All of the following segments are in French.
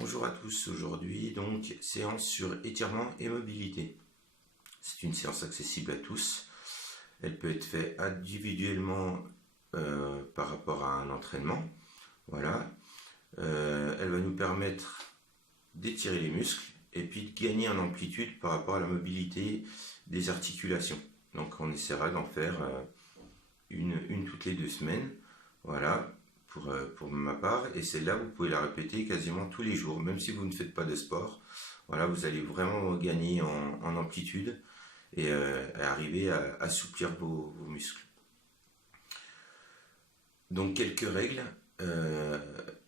Bonjour à tous, aujourd'hui donc séance sur étirement et mobilité. C'est une séance accessible à tous. Elle peut être faite individuellement par rapport à un entraînement. Voilà. Elle va nous permettre d'étirer les muscles et puis de gagner en amplitude par rapport à la mobilité des articulations. Donc on essaiera d'en faire une toutes les 2 semaines. Voilà. Pour ma part, et celle-là vous pouvez la répéter quasiment tous les jours, même si vous ne faites pas de sport. Voilà, vous allez vraiment gagner en amplitude et arriver à assouplir vos muscles. Donc quelques règles,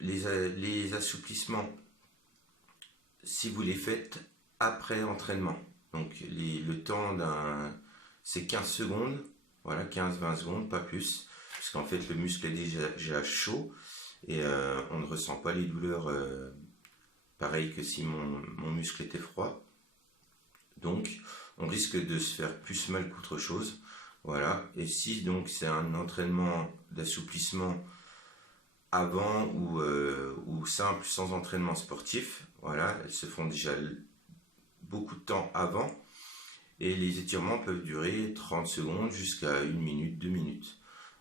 les assouplissements, si vous les faites après entraînement, donc le temps c'est 15 secondes, voilà, 15-20 secondes, pas plus. Parce qu'en fait le muscle est déjà chaud et on ne ressent pas les douleurs pareil que si mon muscle était froid. Donc on risque de se faire plus mal qu'autre chose. Voilà. Et si donc c'est un entraînement d'assouplissement avant ou simple sans entraînement sportif, voilà, elles se font déjà beaucoup de temps avant. Et les étirements peuvent durer 30 secondes jusqu'à 1 minute, 2 minutes.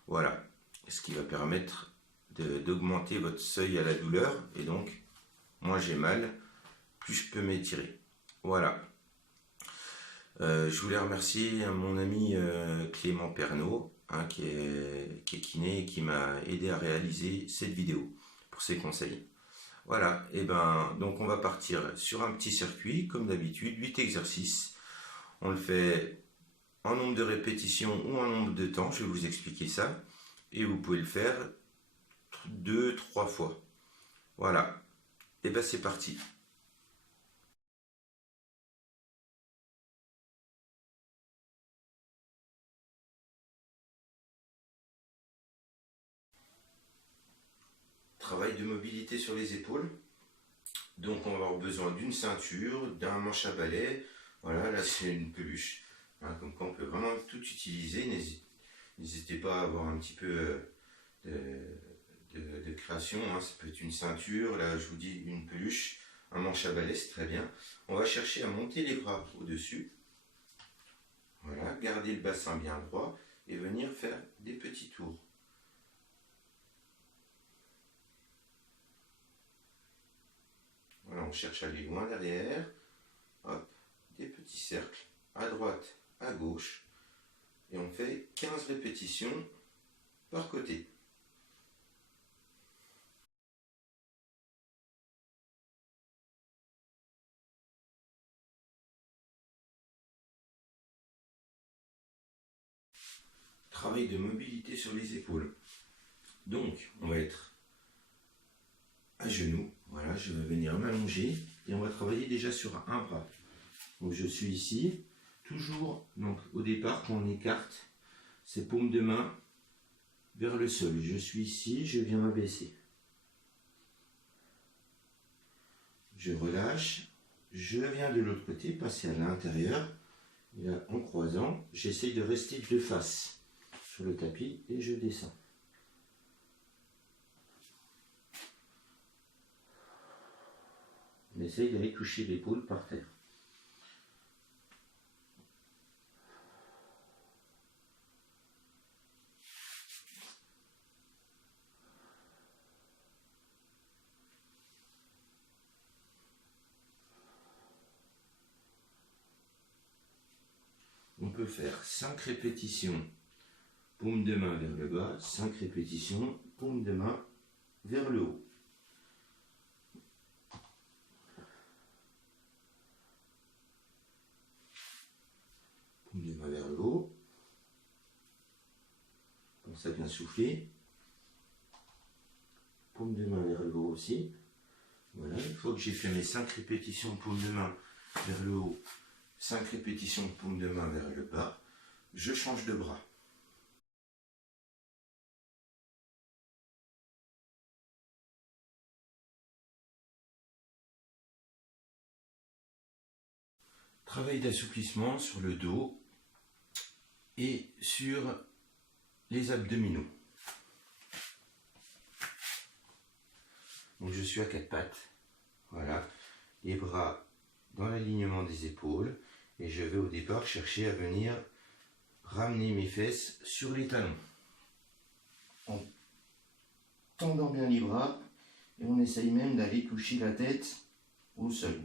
Voilà, ce qui va permettre d'augmenter votre seuil à la douleur. Et donc, moins j'ai mal, plus je peux m'étirer. Voilà. Je voulais remercier mon ami Clément Pernaud, qui est kiné et qui m'a aidé à réaliser cette vidéo pour ses conseils. Voilà, et donc on va partir sur un petit circuit, comme d'habitude, 8 exercices. On le fait en nombre de répétitions ou en nombre de temps, je vais vous expliquer ça. Et vous pouvez le faire 2-3 fois. Voilà. Et c'est parti. Travail de mobilité sur les épaules. Donc on va avoir besoin d'une ceinture, d'un manche à balai. Voilà, là c'est une peluche. Hein, comme quoi on peut vraiment tout utiliser. N'hésitez pas à avoir un petit peu de création. Hein. Ça peut être une ceinture, là je vous dis une peluche, un manche à balai, c'est très bien. On va chercher à monter les bras au-dessus. Voilà, garder le bassin bien droit et venir faire des petits tours. Voilà, on cherche à aller loin derrière. Hop, des petits cercles à droite, à gauche. Et on fait 15 répétitions par côté. Travail de mobilité sur les épaules. Donc, on va être à genoux. Voilà, je vais venir m'allonger et on va travailler déjà sur un bras. Donc, je suis ici. Toujours, donc au départ, quand on écarte, c'est paume de main vers le sol. Je suis ici, je viens m'abaisser. Je relâche, je viens de l'autre côté, passer à l'intérieur. Et là, en croisant, j'essaye de rester de face sur le tapis et je descends. On essaye d'aller toucher l'épaule par terre. On peut faire 5 répétitions, paume de main vers le bas, 5 répétitions, paume de main vers le haut. Paume de main vers le haut. Pensez à bien souffler. Paume de main vers le haut aussi. Voilà, une fois que j'ai fait mes 5 répétitions de paume de main vers le haut, 5 répétitions de paume de main vers le bas, je change de bras. Travail d'assouplissement sur le dos et sur les abdominaux. Donc je suis à 4 pattes. Voilà, les bras dans l'alignement des épaules. Et je vais au départ chercher à venir ramener mes fesses sur les talons. En tendant bien les bras, et on essaye même d'aller toucher la tête au sol.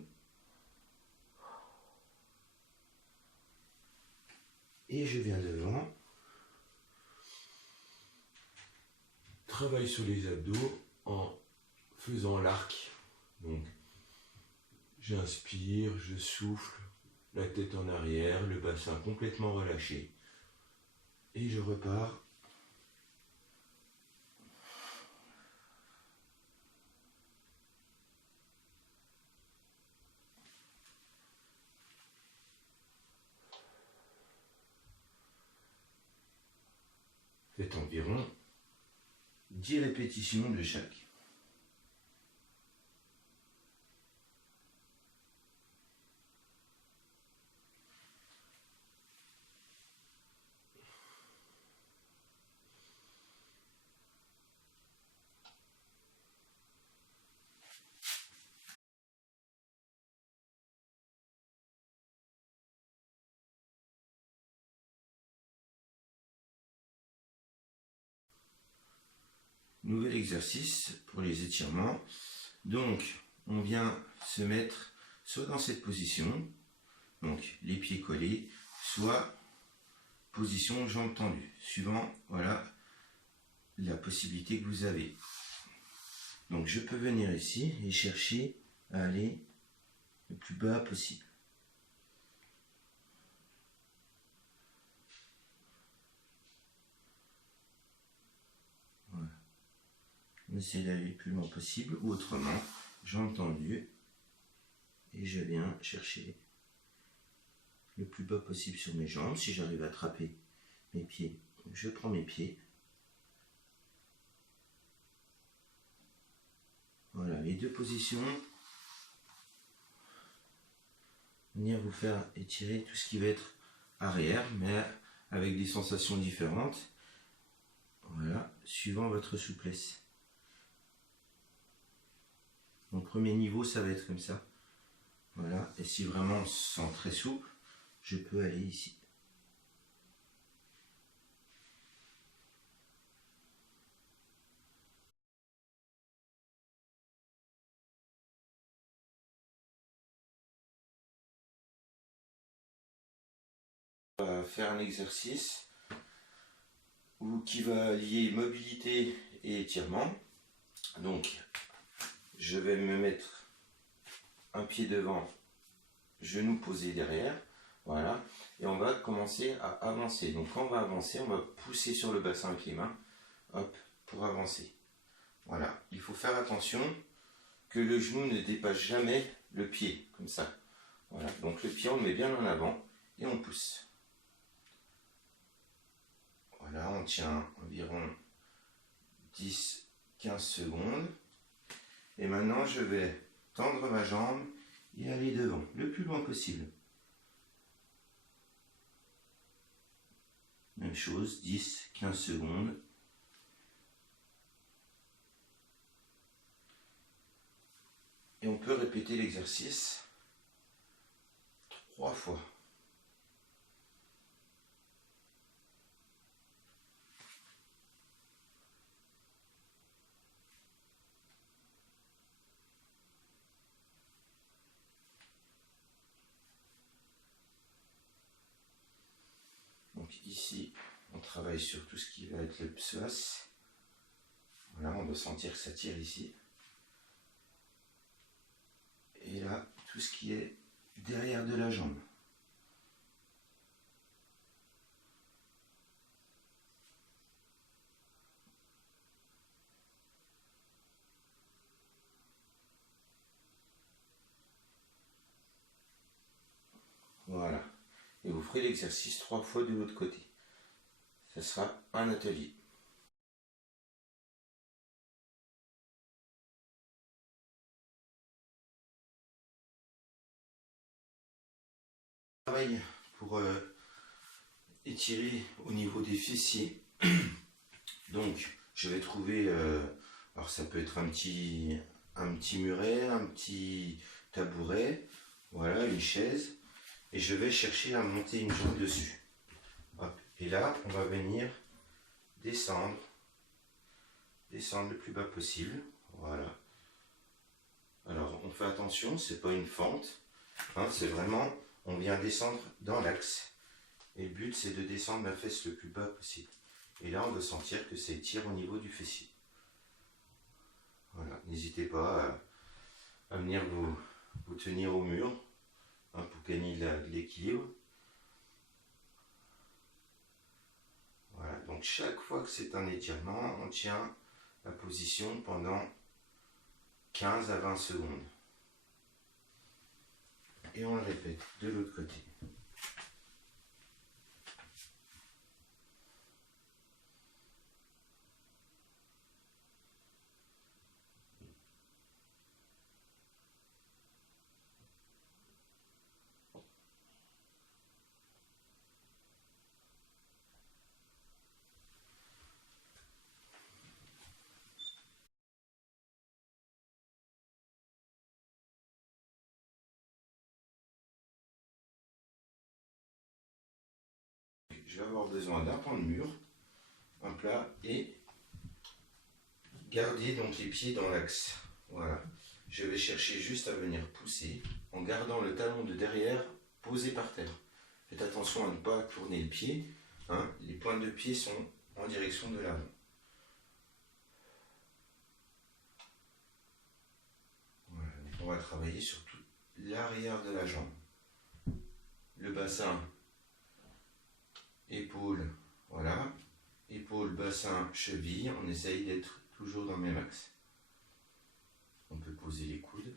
Et je viens devant. Travaille sur les abdos en faisant l'arc. Donc, j'inspire, je souffle, la tête en arrière, le bassin complètement relâché. Et je repars. Faites environ 10 répétitions de chaque. Nouvel exercice pour les étirements. Donc, on vient se mettre soit dans cette position, donc les pieds collés, soit position jambes tendues, suivant voilà, la possibilité que vous avez. Donc, je peux venir ici et chercher à aller le plus bas possible. Voilà. On essaie d'aller le plus loin possible, ou autrement, jambes tendues, et je viens chercher le plus bas possible sur mes jambes. Si j'arrive à attraper mes pieds, je prends mes pieds. Voilà, les deux positions. Venir vous faire étirer tout ce qui va être arrière, mais avec des sensations différentes. Voilà, suivant votre souplesse. Mon premier niveau, ça va être comme ça. Voilà, et si vraiment on se sent très souple, je peux aller ici. On va faire un exercice qui va lier mobilité et étirement. Donc, je vais me mettre un pied devant, genou posé derrière. Voilà, et on va commencer à avancer. Donc, quand on va avancer, on va pousser sur le bassin avec les mains, hop, pour avancer. Voilà, il faut faire attention que le genou ne dépasse jamais le pied, comme ça. Voilà, donc le pied on le met bien en avant et on pousse. Voilà, on tient environ 10-15 secondes. Et maintenant je vais tendre ma jambe et aller devant, le plus loin possible. Même chose, 10-15 secondes. Et on peut répéter l'exercice 3 fois. Donc ici, on travaille sur tout ce qui va être le psoas. Voilà, on doit sentir que ça tire ici. Et là, tout ce qui est derrière de la jambe. Voilà. Et vous ferez l'exercice 3 fois de l'autre côté. Ce sera un atelier. Pareil pour étirer au niveau des fessiers. Donc, je vais trouver, alors ça peut être un petit un petit muret, un petit tabouret, voilà, une chaise, et je vais chercher à monter une jambe dessus. Hop. Et là, on va venir descendre le plus bas possible, voilà. Alors, on fait attention, c'est pas une fente, hein, c'est vraiment, on vient descendre dans l'axe. Et le but, c'est de descendre la fesse le plus bas possible. Et là, on doit sentir que ça étire au niveau du fessier. Voilà, n'hésitez pas à venir vous tenir au mur, hein, pour gagner l'équilibre. Voilà, donc chaque fois que c'est un étirement, on tient la position pendant 15 à 20 secondes. Et on le répète de l'autre côté. Je vais avoir besoin d'un pan de mur, un plat, et garder donc les pieds dans l'axe. Voilà. Je vais chercher juste à venir pousser en gardant le talon de derrière posé par terre. Faites attention à ne pas tourner le pied, hein. Les pointes de pied sont en direction de l'avant. Voilà. On va travailler sur tout l'arrière de la jambe. Le bassin, épaule, voilà. Épaule, bassin, cheville, on essaye d'être toujours dans le même axe. On peut poser les coudes.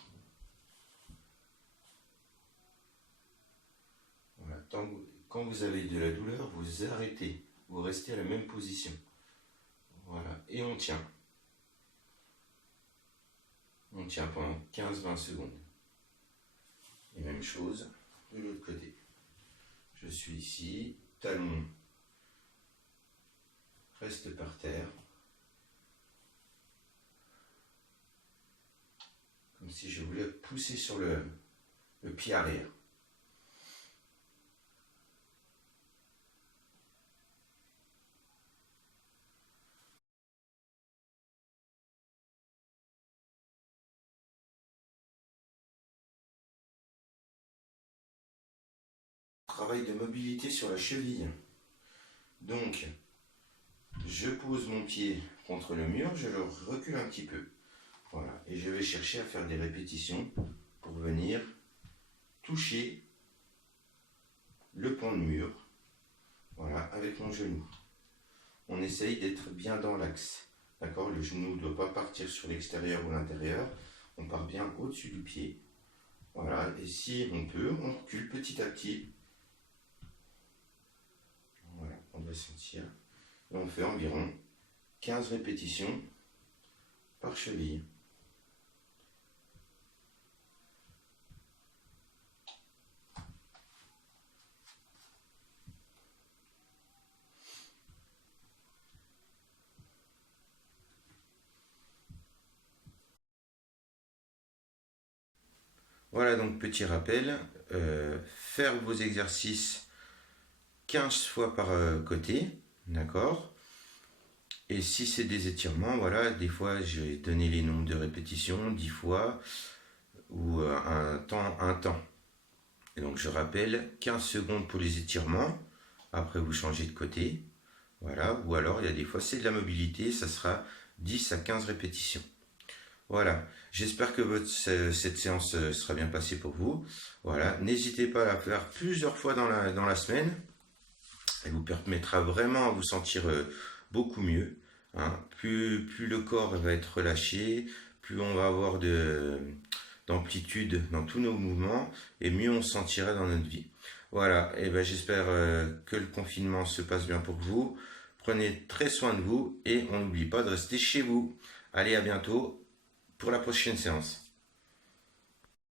Voilà. Quand vous avez de la douleur, vous arrêtez. Vous restez à la même position. Voilà. Et on tient. On tient pendant 15-20 secondes. Et même chose de l'autre côté. Je suis ici, talon reste par terre. Comme si je voulais pousser sur le pied arrière. Travail de mobilité sur la cheville. Donc, je pose mon pied contre le mur, je le recule un petit peu. Voilà, et je vais chercher à faire des répétitions pour venir toucher le pan de mur, voilà, avec mon genou. On essaye d'être bien dans l'axe, d'accord? Le genou ne doit pas partir sur l'extérieur ou l'intérieur, on part bien au-dessus du pied. Voilà, et si on peut, on recule petit à petit. Voilà, on doit sentir. Et on fait environ 15 répétitions par cheville. Voilà, donc petit rappel, faire vos exercices 15 fois par côté, d'accord? Et si c'est des étirements, voilà, des fois je vais donner les nombres de répétitions, 10 fois, ou un temps. Et donc je rappelle, 15 secondes pour les étirements, après vous changez de côté, voilà, ou alors il y a des fois c'est de la mobilité, ça sera 10 à 15 répétitions. Voilà, j'espère que cette séance sera bien passée pour vous. Voilà, n'hésitez pas à la faire plusieurs fois dans la semaine. Elle vous permettra vraiment à vous sentir beaucoup mieux, hein. Plus le corps va être relâché, plus on va avoir d'amplitude dans tous nos mouvements, et mieux on se sentira dans notre vie. Voilà, et ben j'espère que le confinement se passe bien pour vous. Prenez très soin de vous et on n'oublie pas de rester chez vous. Allez, à bientôt pour la prochaine séance.